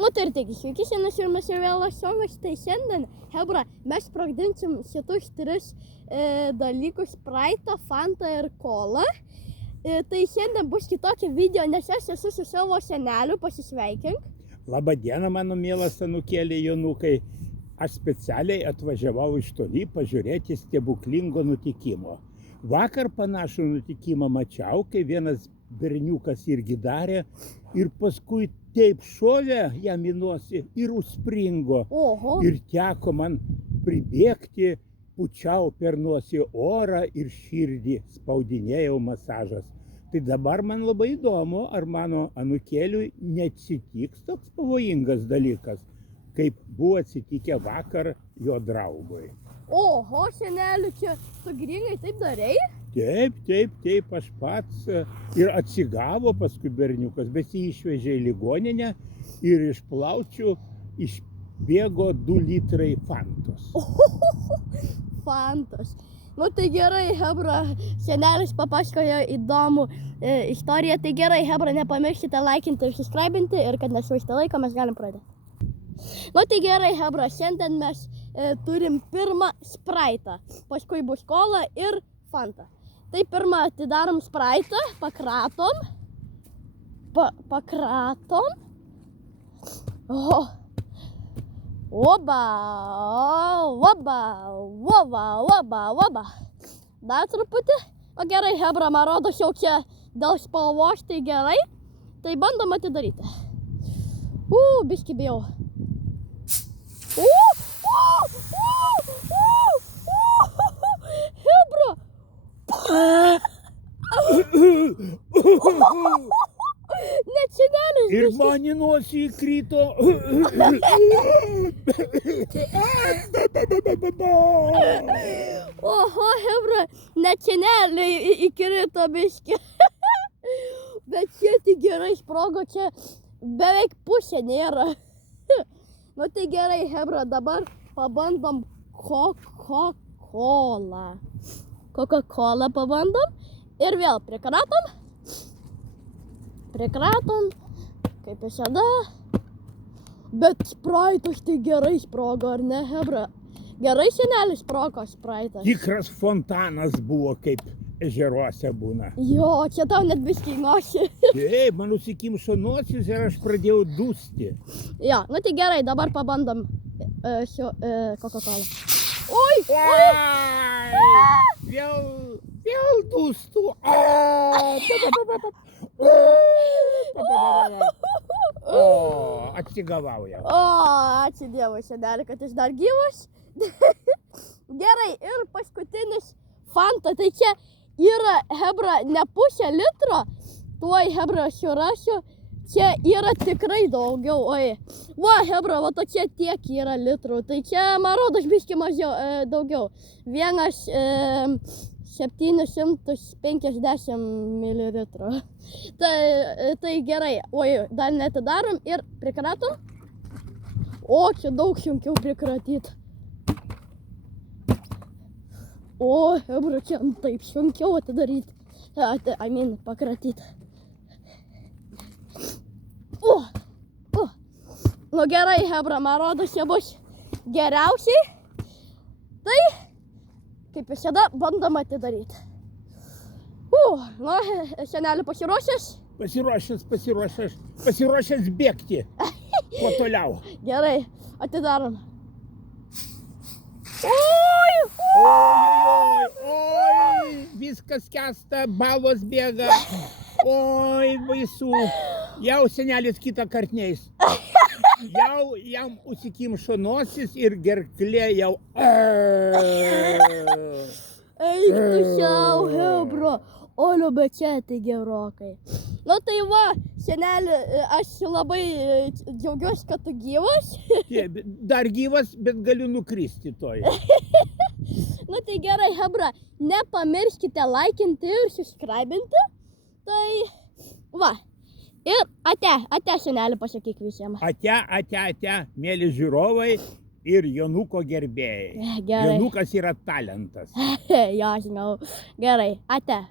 Nu tai ir taigi, sveiki, šiandien ir mes ir vėl Asiomas, tai šiandien, hebra, mes sprogdinsim šitus tris dalykus, Sprite, Fanta ir Cola. Tai šiandien bus kitokia video, nes aš esu su savo seneliu, pasisveikink. Labą dieną, mano mielas anūkėlė Jonukai. Aš specialiai atvažiavau iš toli pažiūrėti stebuklingo nutikimo. Vakar panašų nutikimą mačiau, kai vienas berniukas irgi darė ir paskui taip šovė jam į nosį ir užspringo. Oho. Ir teko man pribėgti, pučiau per nosį orą ir širdį, spaudinėjau masažas. Tai dabar man labai įdomu, ar mano anūkėliui neatsitiks toks pavojingas dalykas, kaip buvo atsitikę vakar jo draugui. Oho, seneliu, čia tu gringai taip darei? Taip, aš pats. Ir atsigavo paskui berniukas, bet jį išvežė į ligoninę ir iš plaučių išbėgo 2 litrai Fantos. Fantos. Nu tai gerai, hebra, senelis papasakojo įdomų istoriją. Tai gerai, hebra, nepamirškite laikinti ir subscribinti ir kad nesvaišti laiko, mes galim pradėti. Nu tai gerai, hebra, šiandien mes turim pirmą Sprite, paskui bus Cola ir Fanta. Tai pirmą atidarom Sprite, pakratom. Pakratom. Oho. Oba. Dar truputį. O gerai, hebra, man rodos jau čia dėl spalvos, tai gerai. Tai bandom atidaryti. Biškį bijau. Hebra. Net senelis. Ir man į nosį įkrito. Oho, hebra, net seneliai įkrito biškį. Bet čia tai gerai sprogo, čia beveik pusė nėra. Nu tai gerai, hebra, dabar pabandom Coca-Cola. Coca-Cola pabandom ir vėl prikratom. Prikratom, kaip visada. Bet Sprite'as tai gerai sprogo, ar ne, hebra? Gerai senelis sprogo Sprite'as. Tikras fontanas buvo, kaip ežeruose būna. Jo, čia tau net biškį nosį. Taip, man užsikimšo nosis ir aš pradėjau dusti. Jo, nu tai gerai, dabar pabandom Coca-Cola. Oi! Vėl dūstu. Atsigavau jau. Ačiū Dievui, seneli, kad jis dar gyvas. Gerai, ir paskutinis Fanta, tai čia yra, hebra, ne pusė litro, tuoj, hebra, surasiu, čia yra tikrai daugiau, oi. Va, hebra, va tokie tiek yra litrų, tai čia, man rodos, biškį mažiau, daugiau. 750 mililitrų. Tai gerai, oi, dar netidarom ir prikratom. O, čia daug sunkiau prikratyti. O, hebra, čia taip sunkiau atidaryti. Pakratyti. Nu gerai, hebra, man rodos, čia bus geriausiai. Tai, kaip visada, bandom atidaryti. Nu, seneli pasiruošęs? Pasiruošęs bėgti. Kuo toliau. Gerai, atidarom. Oi, viskas skęsta, balos bėga. Oi, baisu. Jau senelis kitą kart neis. Jau jam užsikimšo nosis ir gerklė jau. Eik tu šiau, hebra. Oliu, bet čia tai gerokai. Nu tai va, seneli, aš labai džiaugiuosi, kad tu gyvas. Dar gyvas, bet galiu nukristi toj. Nu tai gerai, hebra, nepamirškite laikinti ir subscribinti. Tai va. Ir ate seneli pasakyk visiems. Ate, mėly žiūrovai ir Jonuko gerbėjai. Gerai. Jonukas yra talentas. Jo, žinau. Gerai, ate.